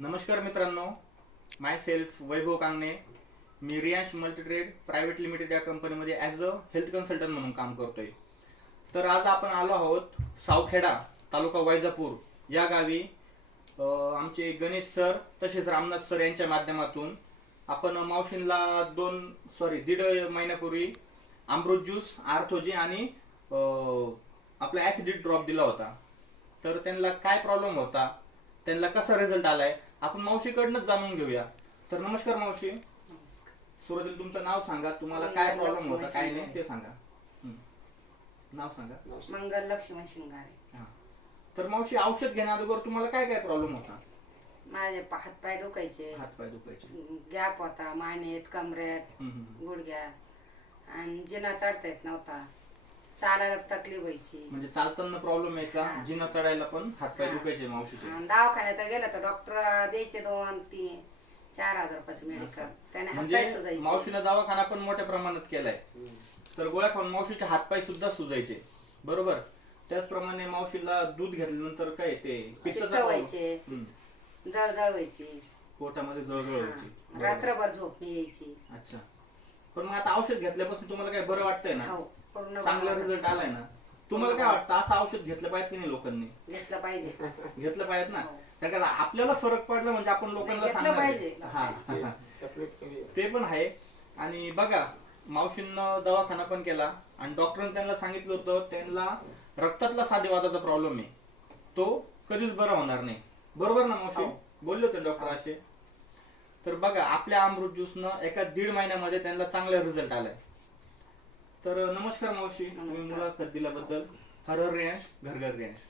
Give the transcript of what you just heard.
नमस्कार मित्रांनो myself Vaibhav Kangane. मी रियांश मल्टीट्रेड प्रायव्हेट लिमिटेड या कंपनीमध्ये ॲज अ हेल्थ कन्सल्टंट म्हणून काम करतोय. तर आज आपण आलो आहोत सावखेडा तालुका वैजापूर या गावी. आमचे गणेश सर तसेच रामनाथ सर यांच्या माध्यमातून आपण मावशींला दोन सॉरी दीड महिन्यापूर्वी अमृत ज्यूस आर्थोजी आणि आपला ॲसिडिट ड्रॉप दिला होता. तर त्यांना काय प्रॉब्लेम होता? त्यांना कसा रिझल्ट आलाय आपण मावशीकडनंच जाणून घेऊया. तर नमस्कार मावशी. सुरुवातीला तुमचं नाव सांगा तुम्हाला काय प्रॉब्लेम होता काय नाही ते सांगा. नाव सांगा. मंगल लक्ष्मण शिंगारे हा. तर मावशी औषध घेण्याअगोदर तुम्हाला काय काय प्रॉब्लेम होता? माझे पा- हातपाय दुखायचे. हात पाय दुखायचे. गॅप होता मानेत कमरेत. गुडघ्या. आणि जिना चढता येत नव्हता. चालायला तकलीफ व्हायची. म्हणजे चालताना प्रॉब्लेम यायचा. जिना चढायला पण हात पाय हा. दुखायचे मावशीचे आणि दवाखान्यात गेलं तर डॉक्टर द्यायचे दोन तीन चार हजार रुपयाचं मेडिकल त्याने हातपाय म्हणजे सुजायचे. मावशीला दवाखाना पण मोठ्या प्रमाणात केलाय. तर गोळ्या खाऊन मावशीचे हातपाय सुद्धा सुजायचे. बरोबर? त्याचप्रमाणे मावशीला दूध घेतल्यानंतर काय ते पित्ताचा पित्त problem. व्हायचे. जळजळ व्हायची. पोटामध्ये जळजळ व्हायची. बरोबर. रात्रभर झोप नाही यायची. अच्छा. पण मग आता औषध घेतल्यापासून तुम्हाला काय बरं वाटतंय ना? हो पूर्ण चांगला रिझल्ट आलाय ना? तुम्हाला काय वाटतं असं औषध घेतलं पाहिजे की नाही लोकांनी? घेतलं पाहिजे. घेतलं पाहिजे ना? हो. कारण का आपल्याला फरक पडला म्हणजे आपण लोकांना घेतलं सांगणार आहे. पाहिजे. हा, हा. ते पण आहे. आणि बघा मावशींना दवाखाना पण केला आणि डॉक्टरांनी त्यांना सांगितलं होतं त्यांना रक्तातला साधेवादाचा प्रॉब्लेम आहे. तो कधीच बरा होणार नाही. बरोबर ना मावशी? हो. बोलले होते डॉक्टर असे? तर बघा आपल्या अमृत ज्यूसनं एका दीड महिन्यामध्ये त्यांना चांगला रिझल्ट आलाय. तर नमस्कार मावशी तुम्ही. मुलाखत दिल्याबद्दल. हर हर रेंश घर घर रेंश